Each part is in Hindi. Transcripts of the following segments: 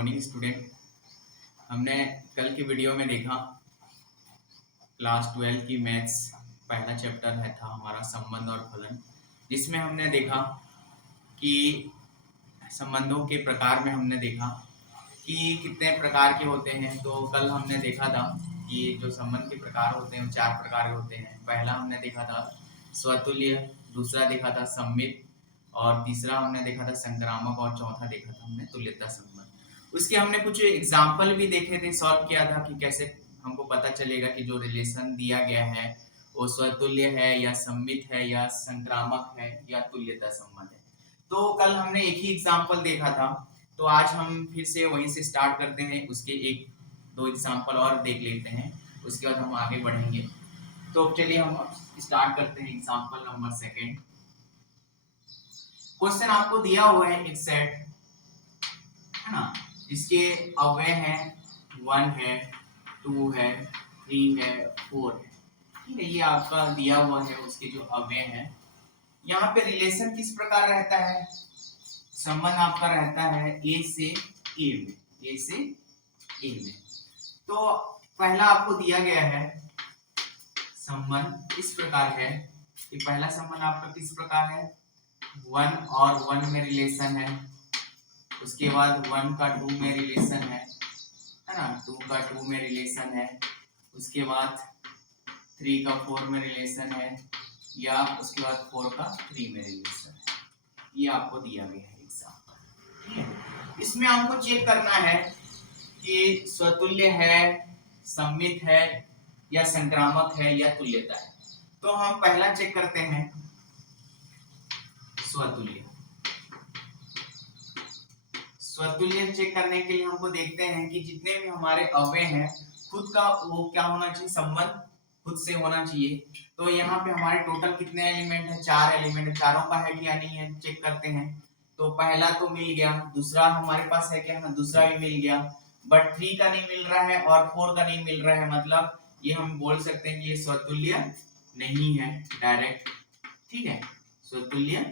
Morning student. हमने कल की वीडियो में देखा क्लास 12 की मैथ्स पहला चैप्टर है था हमारा संबंध और फलन, जिसमें हमने देखा कि संबंधों के प्रकार में हमने देखा कि कितने प्रकार के होते हैं। तो कल हमने देखा था कि जो संबंध के प्रकार होते हैं वो 4 प्रकार के होते हैं। पहला हमने देखा था स्वतुल्य, दूसरा देखा था सममित, और तीसरा हमने देखा था संक्रामक, और चौथा देखा था हमने तुल्यता संबंध। उसके हमने कुछ एग्जाम्पल भी देखे थे, सॉल्व किया था कि कैसे हमको पता चलेगा कि जो रिलेशन दिया गया है वो स्वतुल्य है या सममित है या संक्रामक है या तुल्यता संबंध है। तो कल हमने एक ही एग्जाम्पल देखा था, तो आज हम फिर से वहीं से स्टार्ट करते हैं। उसके एक दो एग्जाम्पल और देख लेते हैं, उसके बाद हम आगे बढ़ेंगे। तो चलिए हम स्टार्ट करते हैं एग्जाम्पल नंबर 2। क्वेश्चन आपको दिया हुआ है एक सेट है ना, जिसके अव्यय हैं 1 है, 2 है, 3 है, 4 है। ठीक है, ये आपका दिया हुआ है उसके जो अव्यय हैं। यहाँ पे रिलेशन किस प्रकार रहता है? संबंध आपका रहता है ए से ए में, ए से ए में। तो पहला आपको दिया गया है संबंध इस प्रकार है कि पहला संबंध आपका किस प्रकार है, 1 और 1 में रिलेशन है। उसके बाद 1 का 2 में रिलेशन है ना, 2 का 2 में रिलेशन है। उसके बाद 3 का 4 में रिलेशन है, या उसके बाद 4 का 3 में रिलेशन है। ये आपको दिया गया है एग्जाम्पल। ठीक है, इसमें आपको चेक करना है कि स्वतुल्य है, सममित है या संक्रामक है या तुल्यता है। तो हम पहला चेक करते हैं स्वतुल्य। स्वतुल्य चेक करने के लिए हमको देखते हैं कि जितने भी हमारे अव्यय हैं खुद का वो क्या होना चाहिए, संबंध खुद से होना चाहिए। तो यहाँ पे हमारे टोटल कितने एलिमेंट है, 4 एलिमेंट है। चारों का है क्या नहीं है चेक करते हैं। तो पहला तो मिल गया, दूसरा हमारे पास है क्या, दूसरा भी मिल गया, बट 3 का नहीं मिल रहा है और 4 का नहीं मिल रहा है। मतलब ये हम बोल सकते हैं कि ये स्वतुल्य नहीं है डायरेक्ट। ठीक है, स्वतुल्य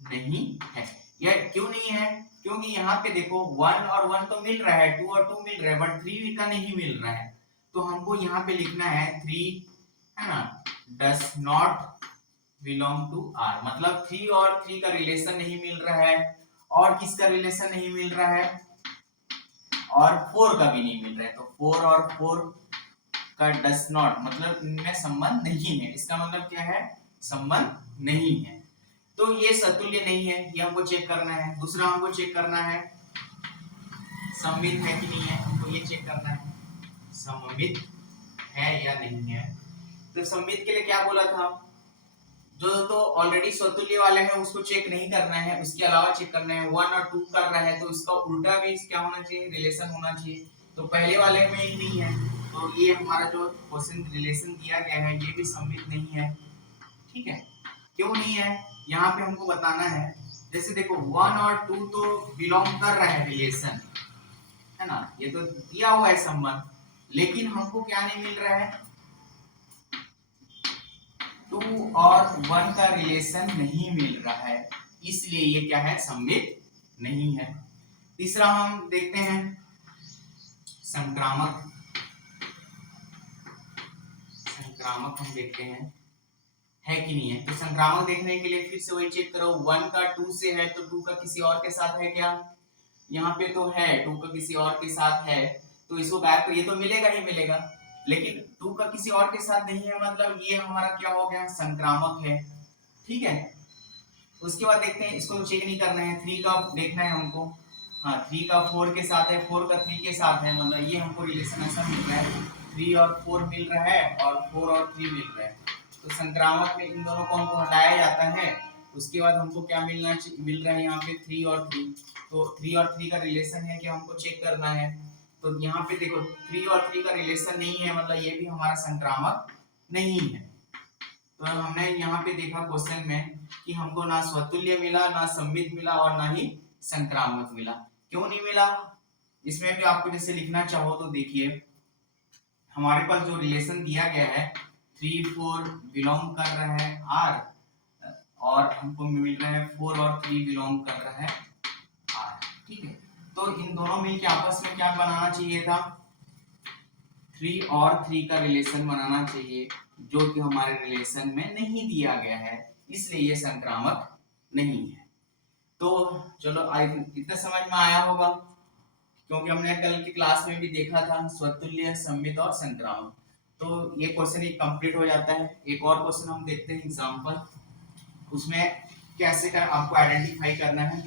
नहीं है। यह क्यों नहीं है? क्योंकि यहाँ पे देखो 1 और 1 तो मिल रहा है, 2 और 2 मिल रहा है, बट 3 का नहीं मिल रहा है। तो हमको यहाँ पे लिखना है 3 है ना, does not belong to R. मतलब 3 और 3 का रिलेशन नहीं मिल रहा है, और किसका रिलेशन नहीं मिल रहा है, और 4 का भी नहीं मिल रहा है। तो 4 और 4 का डस नॉट मतलब इनमें संबंध नहीं है। इसका मतलब क्या है, संबंध नहीं है। तो ये सतुल्य नहीं है, ये हमको चेक करना है। दूसरा हमको चेक करना है सममित है कि नहीं है, हमको ये चेक करना है सममित है या नहीं है। तो सममित के लिए क्या बोला था, जो तो ऑलरेडी स्वतुल्य वाले हैं उसको चेक नहीं करना है, उसके अलावा चेक करना है। 1 और 2 कर रहा है तो इसका उल्टा भी क्या होना चाहिए, रिलेशन होना चाहिए। तो पहले वाले में ही नहीं है, तो ये हमारा जो क्वेश्चन रिलेशन दिया गया है ये भी सममित नहीं है। ठीक है, क्यों नहीं है यहाँ पे हमको बताना है। जैसे देखो 1 और 2 तो बिलोंग कर रहा है रिलेशन है ना, ये तो दिया हुआ है संबंध, लेकिन हमको क्या नहीं मिल रहा है, 2 और 1 का रिलेशन नहीं मिल रहा है, इसलिए ये क्या है, सममित नहीं है। तीसरा हम देखते हैं संक्रामक। संक्रामक हम देखते हैं है कि नहीं है। तो संक्रामक देखने के लिए फिर से वही चेक करो, 1 का 2 से है तो 2 का किसी और के साथ है क्या, यहाँ पे तो है 2 का किसी और के साथ है, तो इसको गायब कर, ये तो मिलेगा ही मिलेगा, लेकिन 2 का किसी और के साथ नहीं है, मतलब ये हमारा क्या हो गया, संक्रामक है। ठीक है, उसके बाद देखते हैं, इसको चेक नहीं करना है, 3 का देखना है हमको। हाँ, 3 का 4 के साथ है, 4 का 3 के साथ है, मतलब ये हमको रिलेशन ऐसा मिल रहा है, 3 और 4 मिल रहा है और 4 और 3 मिल रहा है। तो संक्रामक में इन दोनों को हमको हटाया जाता है। उसके बाद हमको क्या मिल रहा है यहाँ पे 3 और 3। तो 3 और 3 का रिलेशन है कि हमको चेक करना है। तो यहाँ पे देखो 3 और 3 का रिलेशन नहीं है, मतलब ये भी हमारा संक्रामक नहीं है। तो हमने यहाँ पे देखा क्वेश्चन में कि हमको ना स्वतुल्य मिला, ना सममित मिला, और ना ही संक्रामक मिला। क्यों नहीं मिला, इसमें भी आपको जैसे लिखना चाहो तो देखिए, हमारे पास जो रिलेशन दिया गया है 3 4 बिलोंग कर रहा है आर, और हमको मिल रहा है 4 और 3 बिलोंग कर रहा है आर। ठीक है, तो इन दोनों मिलके आपस में क्या बनाना चाहिए था, 3 और 3 का रिलेशन बनाना चाहिए, जो कि हमारे रिलेशन में नहीं दिया गया है, इसलिए ये संक्रामक नहीं है। तो चलो इतना समझ में आया होगा, क्योंकि हमने कल की क्लास में भी देखा था स्वतुल्य, सममित और संक्रामक। तो ये क्वेश्चन एक कंप्लीट हो जाता है। एक और क्वेश्चन हम देखते हैं एग्जांपल, उसमें कैसे कर आपको आइडेंटिफाई करना है।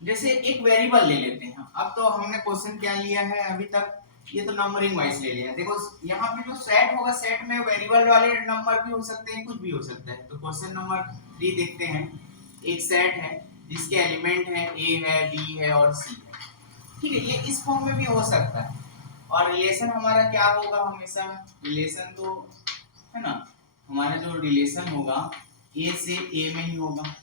जैसे एक वेरिएबल ले लेते हैं। अब तो हमने क्वेश्चन क्या लिया है अभी तक, ये तो नंबरिंग वाइज ले लिया। देखो यहाँ पे जो सेट होगा, सेट में वेरिएबल वाले नंबर भी हो सकते हैं, कुछ भी हो सकता है। तो क्वेश्चन नंबर 3 देखते हैं। एक सेट है जिसके एलिमेंट है ए है, बी है और सी है। ठीक है, ये इस फॉर्म में भी हो सकता है। और रिलेशन हमारा क्या होगा, हमेशा रिलेशन तो है ना, हमारा जो रिलेशन होगा ए से ए में ही होगा।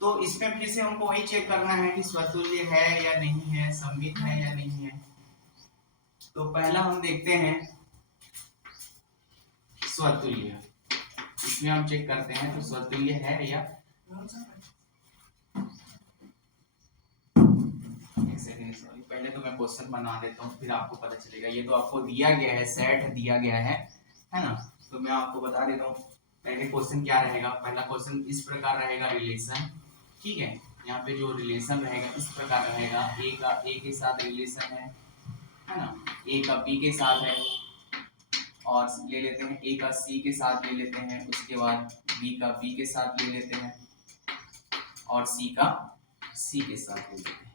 तो इसमें फिर से हमको वही चेक करना है कि स्वतुल्य है या नहीं है, सममित है या नहीं है। तो पहला हम देखते हैं स्वतुल्य। इसमें हम चेक करते हैं तो स्वतुल्य है या, एक सेकंड सॉरी, पहले तो मैं क्वेश्चन बना देता हूँ, फिर आपको पता चलेगा। ये तो आपको दिया गया है, सेट दिया गया है ना। तो मैं आपको बता देता हूँ पहले क्वेश्चन क्या रहेगा। पहला क्वेश्चन इस प्रकार रहेगा, रिलेशन। ठीक है, यहाँ पे जो रिलेशन रहेगा इस प्रकार रहेगा, ए का ए के साथ रिलेशन है ना, ए का बी के साथ है, और ले लेते हैं ए का सी के साथ ले लेते हैं, उसके बाद बी का बी के साथ ले लेते हैं, और सी का सी के साथ ले लेते हैं।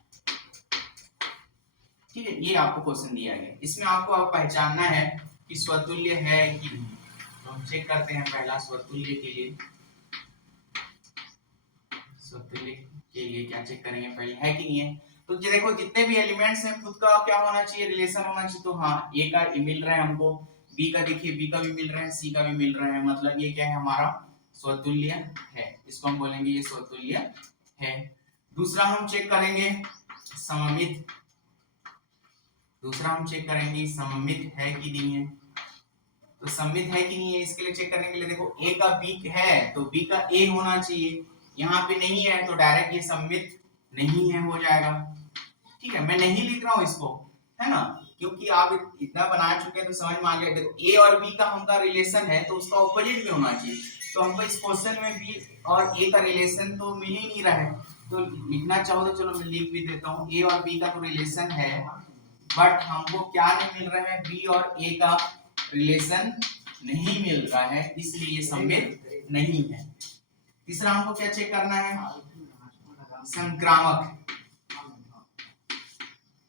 ठीक है, ये आपको क्वेश्चन दिया गया। इसमें आपको अब पहचानना है कि स्वतुल्य है कि नहीं। तो हम चेक करते हैं पहला स्वतुल्य के लिए। स्वतुल्य के लिए क्या चेक करेंगे, पहले है कि नहीं है। तो देखो जितने भी एलिमेंट्स हैं खुद का क्या होना चाहिए, रिलेशन होना चाहिए। तो हाँ, ए का मिल रहा है हमको, बी का देखिए बी का भी मिल रहा है, सी का भी मिल रहा है, मतलब ये क्या है, हमारा स्वतुल्य है। इसको हम बोलेंगे ये स्वतुल्य है। दूसरा हम चेक करेंगे सममित। दूसरा हम चेक करेंगे सममित है कि नहीं है। तो सममित है कि नहीं है, इसके लिए चेक करने के लिए देखो ए का बी है तो बी का ए होना चाहिए, यहाँ पे नहीं है तो डायरेक्ट ये सममित नहीं है, हो जाएगा। ठीक है, मैं नहीं लिख रहा हूँ इसको, है ना, क्योंकि आप इतना बना चुके हैं तो समझ में आ गया। देखो ए और बी का हमका रिलेशन है तो उसका ऑपोजिट भी होना चाहिए। तो हमको इस क्वेश्चन में बी और ए का रिलेशन तो मिल ही नहीं रहा है, तो लिखना चाहो तो चलो मैं लिख भी देता हूँ। ए और बी का तो रिलेशन है, बट हमको क्या नहीं मिल रहा है, बी और ए का रिलेशन नहीं मिल रहा है, इसलिए ये सममित नहीं है। तीसरा हमको क्या चेक करना है, संक्रामक।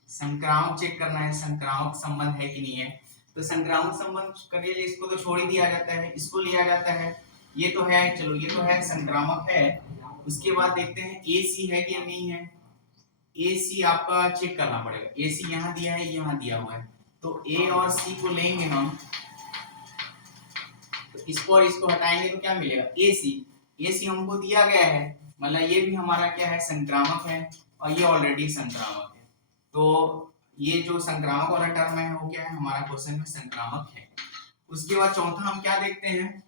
संक्रामक चेक करना है, संक्रामक संबंध है कि नहीं है। तो संक्रामक संबंध करने के लिए इसको तो छोड़ ही दिया जाता है, इसको लिया जाता है। ये तो है, चलो ये तो है, संक्रामक है। उसके बाद देखते हैं ए सी है कि नहीं है। ए सी आपका चेक करना पड़ेगा, ए सी यहाँ दिया है, यहाँ दिया हुआ है, तो ए और सी को लेंगे हम, तो इसको और इसको हटाएंगे तो क्या मिलेगा, ए सी। ए सी हमको दिया गया है, मतलब ये भी हमारा क्या है, संक्रामक है, और ये ऑलरेडी संक्रामक है। तो ये जो संक्रामक वाला टर्म है वो क्या है, हमारा क्वेश्चन में संक्रामक है। उसके बाद चौथा हम क्या देखते हैं,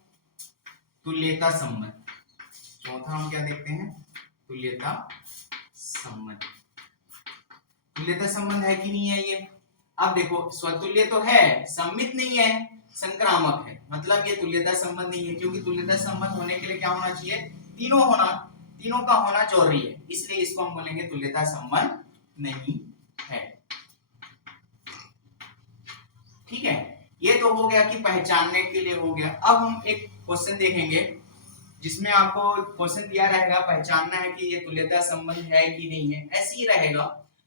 तुल्यता संबंध। चौथा हम क्या देखते हैं, तुल्यता संबंध। तुल्यता संबंध है कि नहीं है ये। अब देखो स्वतुल्य तो है, सममित नहीं है, संक्रामक है, मतलब ये तुल्यता संबंध नहीं है, क्योंकि तुल्यता संबंध होने के लिए क्या होना चाहिए, तीनों का होना जरूरी है, इसलिए इसको हम बोलेंगे तुल्यता संबंध नहीं है। ठीक है, ये तो हो गया कि पहचानने के लिए हो गया। अब हम एक क्वेश्चन देखेंगे जिसमें आपको क्वेश्चन दिया रहेगा, पहचानना है कि ये तुल्यता संबंध है कि नहीं है, ऐसे ही रहेगा।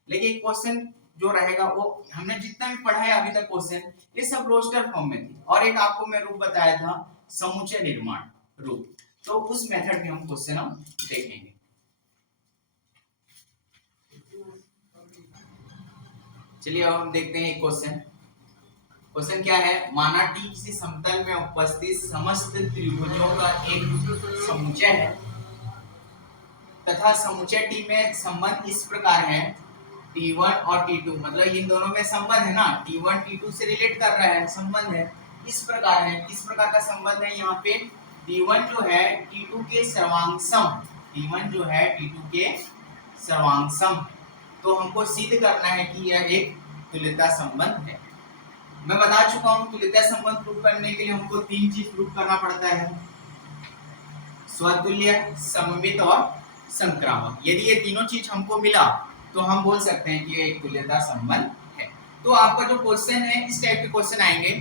लेकिन क्वेश्चन जो रहेगा वो हमने जितना भी पढ़ा है अभी तक क्वेश्चन, ये सब रोस्टर फॉर्म में थी, और एक आपको मैं रूप बताया था समुच्चय निर्माण रूप, तो उस मेथड में हम क्वेश्चन हम देखेंगे। चलिए अब हम देखते हैं एक क्वेश्चन। क्वेश्चन क्या है, माना टी किसी समतल में उपस्थित समस्त त्रिभुजों का एक समुच्चय है तथा समुच्चय टी में संबंध इस प्रकार है, T1 और T2, मतलब इन दोनों में संबंध है ना, T1 T2 से रिलेट कर रहा है, संबंध है, इस प्रकार है। किस प्रकार का संबंध है यहाँ पे, T1 जो है T2 के सर्वांगसम, T1 जो है T2 के सर्वांगसम, तो हमको सिद्ध करना है कि यह एक तुल्यता संबंध है। मैं बता चुका हूं तुल्यता संबंध प्रूव करने के लिए हमको तीन चीज प्रूव करना पड़ता है, स्वतुल्य, सममित और संक्रामक। यदि ये तीनों चीज हमको मिला तो हम बोल सकते हैं कि ये एक तुल्यता संबंध है। तो आपका जो क्वेश्चन है इस टाइप के क्वेश्चन आएंगे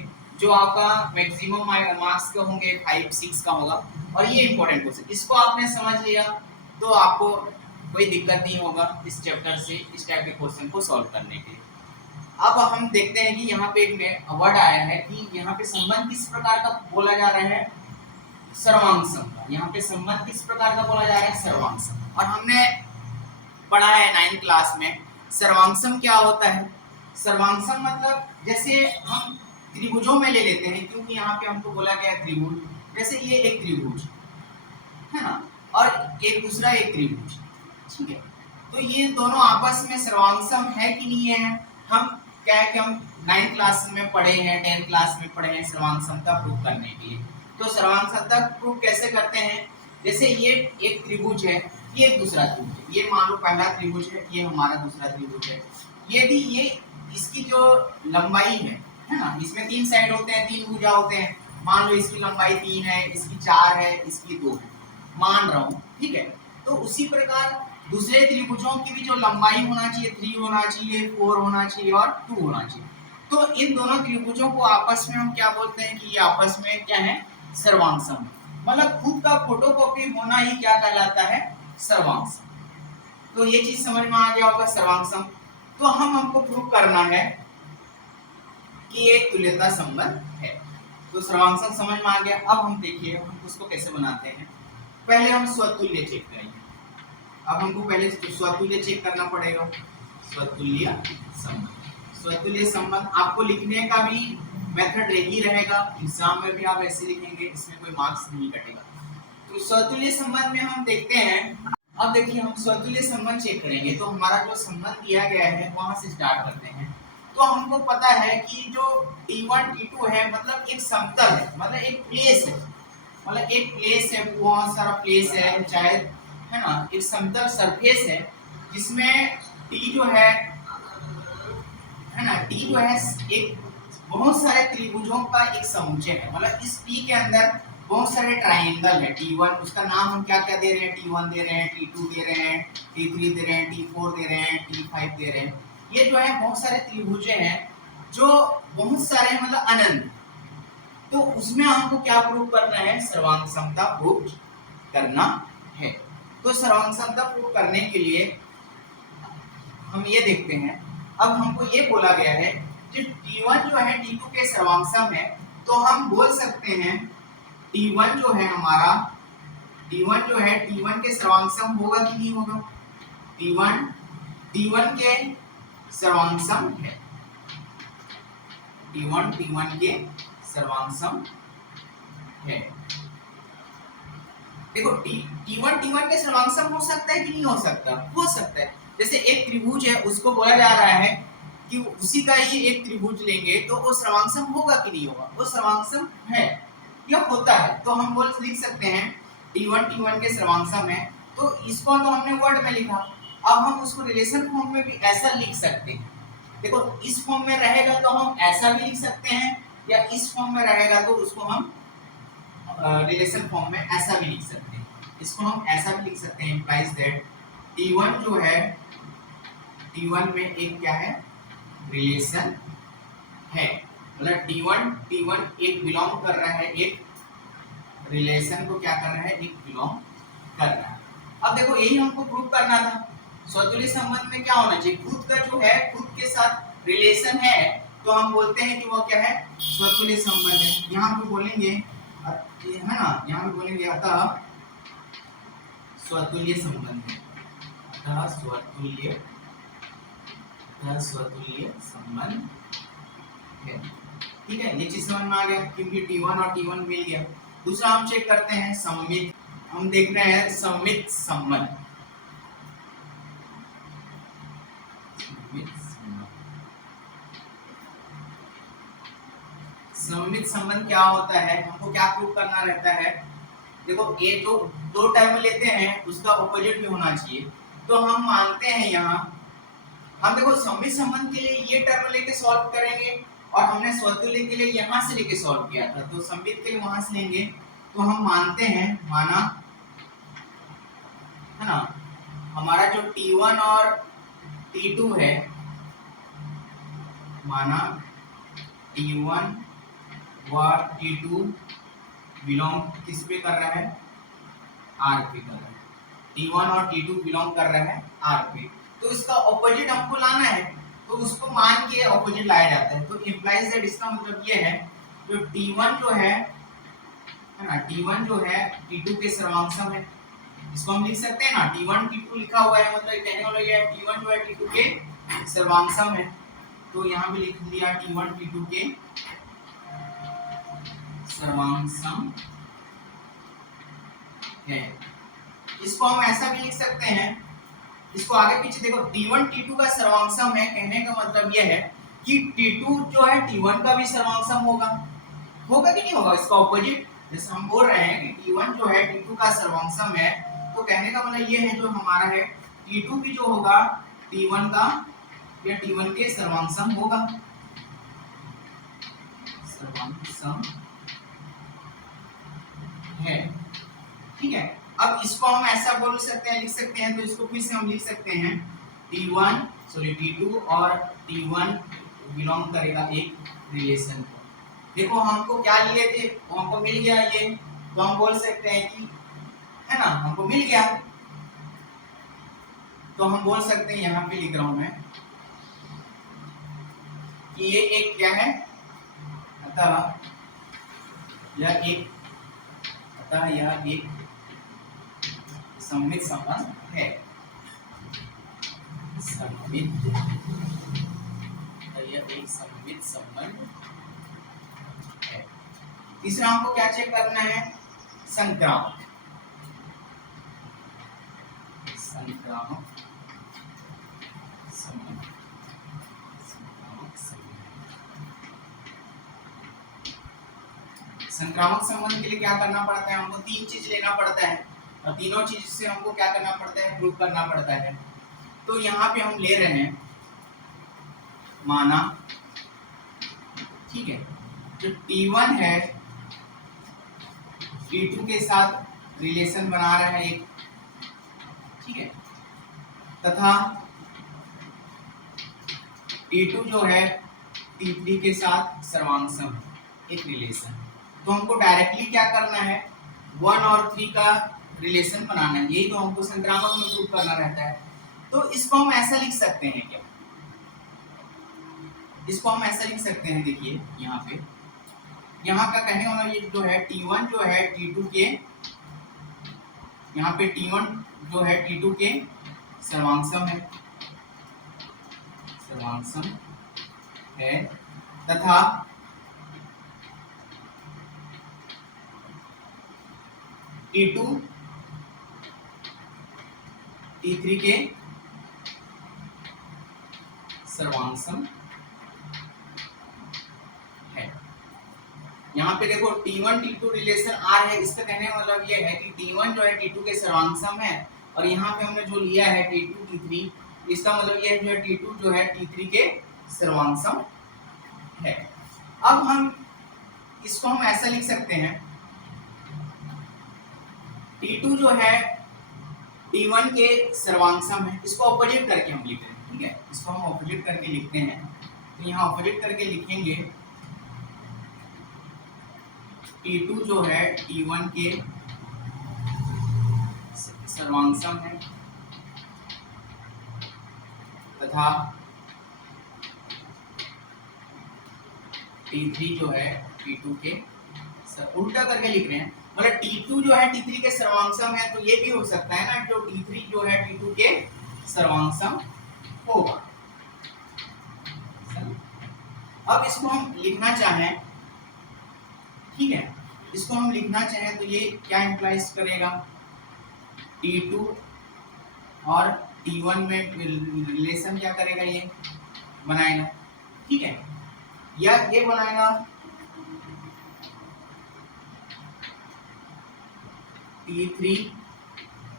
जो आपका मैक्सिमम मार्क्स के होंगे 5-6 का होगा, और ये इंपॉर्टेंट क्वेश्चन, इसको आपने समझ लिया तो आपको कोई दिक्कत नहीं होगा इस चैप्टर से इस टाइप के क्वेश्चन को सॉल्व करने के लिए। अब हम देखते हैं कि यहाँ पे एक वर्ड आया है कि यहाँ पे संबंध किस प्रकार का बोला जा रहा है, सर्वांगसम का। यहाँ पे संबंध किस प्रकार का बोला जा रहा है, सर्वांगसम। और हमने पढ़ा है 9th क्लास में सर्वांगसम क्या होता है। सर्वांगसम मतलब जैसे हम त्रिभुजों में ले लेते हैं, क्योंकि यहाँ पे हमको बोला गया त्रिभुज, जैसे ये एक त्रिभुज है ना, और एक दूसरा एक त्रिभुज, ठीक है। तो ये दोनों आपस में सर्वांगसम है कि नहीं है, हम क्या है कि हम 9th क्लास में पढ़े हैं, 10th क्लास में पढ़े हैं सर्वांगसमता प्रूव करने के लिए। तो सर्वांगसमता प्रूव कैसे करते हैं, जैसे ये एक त्रिभुज है, ये एक दूसरा त्रिभुज है, ये मान लो पहला त्रिभुज है, ये हमारा दूसरा त्रिभुज है। यदि ये इसकी जो लंबाई है ना, इसमें 3 साइड होते हैं, 3 भुजा होते हैं, मान लो इसकी लंबाई 3 है, इसकी 4 है, इसकी 2 है, मान रहा हूँ, ठीक है। तो उसी प्रकार दूसरे त्रिभुजों की भी जो लंबाई होना चाहिए 3 होना चाहिए, 4 होना चाहिए और 2 होना चाहिए। तो इन दोनों त्रिभुजों को आपस में हम क्या बोलते हैं कि ये आपस में क्या है, सर्वांगसम। मतलब खुद का फोटोकॉपी होना ही क्या कहलाता है, सर्वांगसम। तो ये चीज समझ में आ गया होगा, सर्वांगसम। तो हमको प्रूव करना है कि एक तुल्यता संबंध है। तो सर्वांगसम समझ में आ गया। अब हम देखिए हम उसको कैसे बनाते हैं। पहले हम स्वतुल्य चेक करेंगे। अब हमको पहले स्वतुल्य चेक करना पड़ेगा, स्वतुल्य संबंध। स्वतुल्य संबंध आपको लिखने का भी मेथड यही रहेगा, एग्जाम में भी आप ऐसे लिखेंगे, इसमें कोई मार्क्स नहीं कटेगा। तो स्वतुल्य संबंध में हम देखते हैं, अब देखिए हम स्वतुल्य संबंध चेक करेंगे तो हमारा जो संबंध दिया गया है वहां से स्टार्ट करते हैं। तो हमको पता है कि जो T1 T2 है मतलब एक समतल है, मतलब एक प्लेस है, मतलब एक प्लेस है, बहुत सारा प्लेस है चाहे, है ना, एक समतल सरफेस है जिसमें T जो है ना, T जो है एक बहुत सारे त्रिभुजों का एक समुच्चय है। मतलब इस T के अंदर बहुत सारे ट्रायंगल है। T1 उसका नाम हम क्या क्या दे रहे हैं, T1 दे रहे हैं, T2 दे रहे हैं, T3 दे रहे हैं, T4 दे रहे हैं, T5 दे रहे हैं। ये जो है बहुत सारे त्रिभुज हैं जो बहुत सारे मतलब अनंत। तो उसमें हमको क्या प्रूव करना है, सर्वांगसमता प्रूव करना है। तो सर्वांगसमता प्रूव करने के लिए हम ये देखते हैं, अब हमको ये बोला गया है कि T1 जो है T2 के सर्वांगसम है, तो हम बोल सकते हैं T1 जो है हमारा, T1 जो है T1 के सर्वांगसम होगा कि नहीं होगा, T1 के सर्वांगसम है, T1 के सर्वांगसम है। देखो T1 के सर्वांगसम हो सकता है कि नहीं हो सकता, हो सकता है। जैसे एक त्रिभुज है उसको बोला जा रहा है कि उसी का ही एक त्रिभुज लेंगे तो वो सर्वांगसम होगा कि नहीं होगा, वो सर्वांगसम है या होता है। तो हम बोल लिख सकते हैं T1 के सर्वांगसम है। तो इसको तो हमने वर्ड में लिखा, अब हम उसको रिलेशन फॉर्म में भी ऐसा लिख सकते हैं। देखो इस फॉर्म में रहेगा तो हम ऐसा भी लिख सकते हैं, या इस फॉर्म में रहेगा तो उसको हम रिलेशन फॉर्म में ऐसा भी लिख सकते हैं। इसको हम ऐसा भी लिख सकते हैं, implies that T1 जो है T1 में एक क्या है, रिलेशन है। मतलब T1 एक बिलोंग कर रहा है, एक रिलेशन को क्या कर रहा है, एक बिलोंग कर रहा है। अब देखो यही हमको प्रूव करना था। स्वतुल्य संबंध में क्या होना चाहिए, खुद का जो है खुद के साथ रिलेशन है तो हम बोलते हैं कि वो क्या है, स्वतुल्य संबंध है। यहाँ पे बोलेंगे है ना, यहाँ पे बोलेंगे अतः स्वतुल्य संबंध है, अतः स्वतुल्य संबंध है। ठीक है, ये चीज समझ में आ गया क्योंकि T1 और T1 मिल गया। दूसरा हम चेक करते हैं सममित, हम देख रहे हैं सममित संबंध। सममित संबंध क्या होता है, हमको क्या प्रूव करना रहता है, देखो ये जो दो टर्म लेते हैं उसका ऑपोजिट भी होना चाहिए। तो हम मानते हैं यहाँ हम देखो सममित संबंध के लिए ये टर्म लेके सॉल्व करेंगे और हमने स्वतुल्य के लिए यहाँ से लेके सॉल्व किया था, तो सममित के लिए वहां से लेंगे। तो हम मानते हैं, माना है ना, हमारा जो T1 और T2 है, माना T1 व T2 बिलोंग किस पे कर रहा है, R पे कर रहा है। T1 और T2 बिलोंग कर रहा है R पे, तो इसका ऑपोजिट हमको लाना है, तो उसको मान के ऑपोजिट लाया जाता है। तो इंप्लाइज दैट, इसका मतलब ये है जो T1 जो है ना, T1 जो है T2 के सर्वांशम है। इसको हम लिख सकते हैं ना, T1 T2 लिखा हुआ है, मतलब कहने वाला ये है T1 जो है T2 के सर्वांशम है। तो यहाँ भी लिख दिया T1 T2 के सर्वांशम है। इसको हम ऐसा भी लिख सकते हैं, इसको आगे पीछे देखो, T1 T2 का सर्वांशम है, कहने का मतलब यह है कि T2 जो है T1 का भी सर्वांशम होगा, होगा कि नहीं होगा, इसका ऑपोजिट। जैसे हम बोल रहे हैं कि T1 जो है T2 का सर्वांशम है, तो कहने का मतलब ये है जो हमारा है T2 भी जो होगा T1 का या T1 के सर्वांशम होगा, सर्वांशम है। ठीक है, अब इसको हम ऐसा बोल सकते हैं, लिख सकते हैं, तो इसको फिर से हम लिख सकते हैं T2 और T1 बिलोंग करेगा एक रिलेशन को। देखो हमको क्या लिए थे, वो हमको मिल गया ये, तो हम बोल सकते हैं कि है ना, हमको मिल गया, तो हम बोल सकते हैं, यहाँ पे लिख रहा हूं मैं कि ये एक क्या है, अतः यह एक सममित संबंध है, सममित, यह एक सममित संबंध है। तीसरा हमको क्या चेक करना है, संक्रामक, संक्रामक संबंध, संक्रामक संबंध। संक्रामक संबंध के लिए क्या करना पड़ता है, हमको तीन चीज लेना पड़ता है, और तीनों चीज से हमको क्या करना पड़ता है, प्रूव करना पड़ता है। तो यहाँ पे हम ले रहे हैं, माना ठीक है, जो T1 है T2 के साथ रिलेशन बना रहा है एक, ठीक है, तथा T2 जो है T3 के साथ सर्वांशम एक रिलेशन। तो हमको डायरेक्टली क्या करना है, 1 और 3 का रिलेशन बनाना है, यही तो हमको संक्रामक में प्रूव करना रहता है। तो इसको हम ऐसा लिख सकते हैं, क्या इसको हम ऐसा लिख सकते हैं, देखिए यहाँ पे, यहाँ का कहने वाला ये जो है T1 जो है T2 के, यहाँ पे T1 जो है T2 के सर्वांशम है, सर्वांशम है, तथा T2 T3 के सर्वांशम है। यहाँ पे देखो T1 T2 रिलेशन R है, इसका कहने का मतलब ये है कि T1 जो है T2 के सर्वांशम है, और यहाँ पे हमने जो लिया है T2 T3, इसका मतलब ये है जो है T2 जो है T3 के सर्वांशम है। अब हम इसको हम ऐसा लिख सकते हैं, T2 जो है T1 के सर्वांशम है, इसको ऑपोजिट करके हम लिख रहे हैं, ठीक है, इसको हम ऑपोजिट करके लिखते हैं। तो यहाँ ऑपोजिट करके लिखेंगे T2 जो है T1 के सर्वांशम है, तथा T3 जो है T2 के, उल्टा करके लिख रहे हैं, मतलब T2 जो है T3 के सर्वांशम है, तो ये भी हो सकता है ना, जो T3 जो है T2 के सर्वांशम होगा। अब इसको हम लिखना चाहें, ठीक है, इसको हम लिखना चाहें तो ये क्या इंप्लाइज करेगा, T2 और T1 में रिलेशन क्या करेगा, ये बनाएगा, ठीक है, या ये बनाएगा T3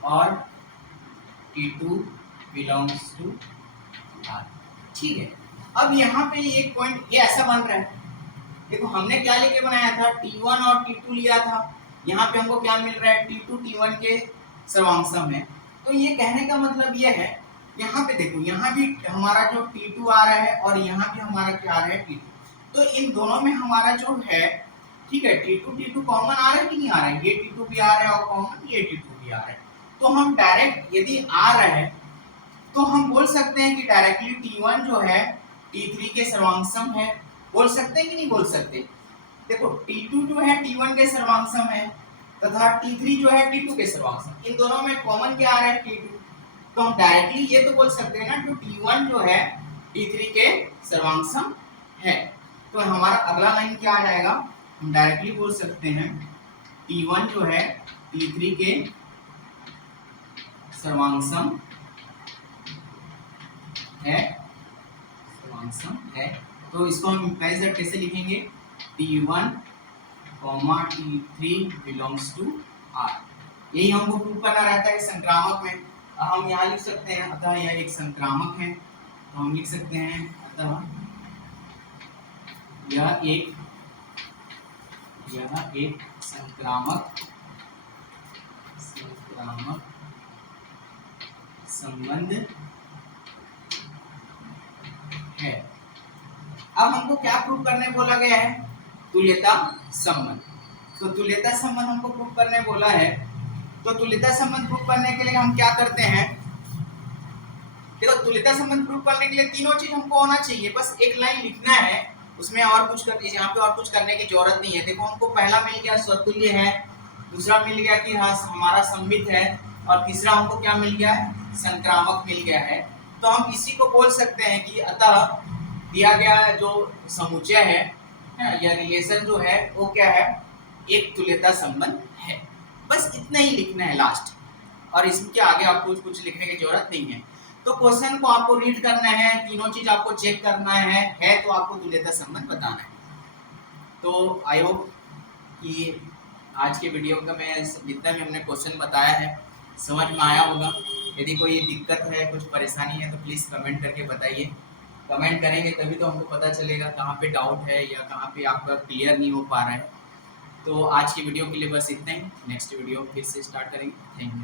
और T2 बिलोंग्स टू R। ठीक है, अब यहाँ पे एक पॉइंट ये ऐसा बन रहा है, देखो हमने क्या लेके बनाया था, T1 और T2 लिया था, यहाँ पे हमको क्या मिल रहा है, T2 T1 के सर्वांगसम है। तो ये कहने का मतलब ये है, यहाँ पे देखो यहाँ भी हमारा जो T2 आ रहा है और यहाँ भी हमारा क्या आ रहा है T2, तो इन दोनों में हमारा जो है, ठीक है, T2 कॉमन आ रहा है कि नहीं आ रहा है, ये T2 भी आ रहा है और कॉमन ये T2 भी आ रहा है। तो हम डायरेक्ट यदि आ रहा है तो हम बोल सकते हैं कि डायरेक्टली T1 जो है T3 के सर्वांगसम है, बोल सकते हैं कि नहीं बोल सकते। देखो T2 जो है T1 के सर्वांगसम है तथा T3 जो है T2 के सर्वांगसम, इन दोनों में कॉमन क्या आ रहा है, T2। तो हम डायरेक्टली ये तो बोल सकते हैं ना कि T1 जो है T3 के सर्वांगसम है। तो हमारा अगला लाइन क्या आ जाएगा, हम डायरेक्टली बोल सकते हैं T1 जो है T3 के सर्वांगसम है, सर्वांगसम है। तो इसको हम कैसे लिखेंगे, T1, T3 belongs to R। यही हमको प्रूव करना रहता है संक्रामक में। हम यहाँ लिख सकते हैं, अतः यह एक संक्रामक है, तो हम लिख सकते हैं अतः यह एक संक्रामक संबंध है। अब हमको क्या प्रूव करने बोला गया है, तुल्यता संबंध। तो तुल्यता संबंध हमको प्रूव करने बोला है, तो तुल्यता संबंध प्रूव करने के लिए हम क्या करते हैं, देखो तुल्यता संबंध प्रूव करने के लिए तीनों चीज हमको होना चाहिए, बस एक लाइन लिखना है, उसमें और कुछ कर दीजिए, यहाँ पे और कुछ करने की जरूरत नहीं है। देखो हमको पहला मिल गया स्वतुल्य है, दूसरा मिल गया कि हाँ हमारा सममित है, और तीसरा हमको क्या मिल गया है, संक्रामक मिल गया है। तो हम इसी को बोल सकते हैं कि अतः दिया गया जो समुच्चय है या रिलेशन जो है वो क्या है, एक तुल्यता संबंध है। बस इतना ही लिखना है लास्ट, और इसके आगे आपको कुछ लिखने की जरूरत नहीं है। तो क्वेश्चन को आपको रीड करना है, तीनों चीज आपको चेक करना है तो आपको तुल्यता संबंध बताना है। तो आई होप कि आज के वीडियो का मैं जितना भी हमने क्वेश्चन बताया है समझ में आया होगा। यदि कोई दिक्कत है, कुछ परेशानी है तो प्लीज़ कमेंट करके बताइए। कमेंट करेंगे तभी तो हमको पता चलेगा कहाँ पे डाउट है या कहाँ पे आपका क्लियर नहीं हो पा रहा है। तो आज की वीडियो के लिए बस इतना ही, नेक्स्ट वीडियो फिर से स्टार्ट करेंगे। Thank you.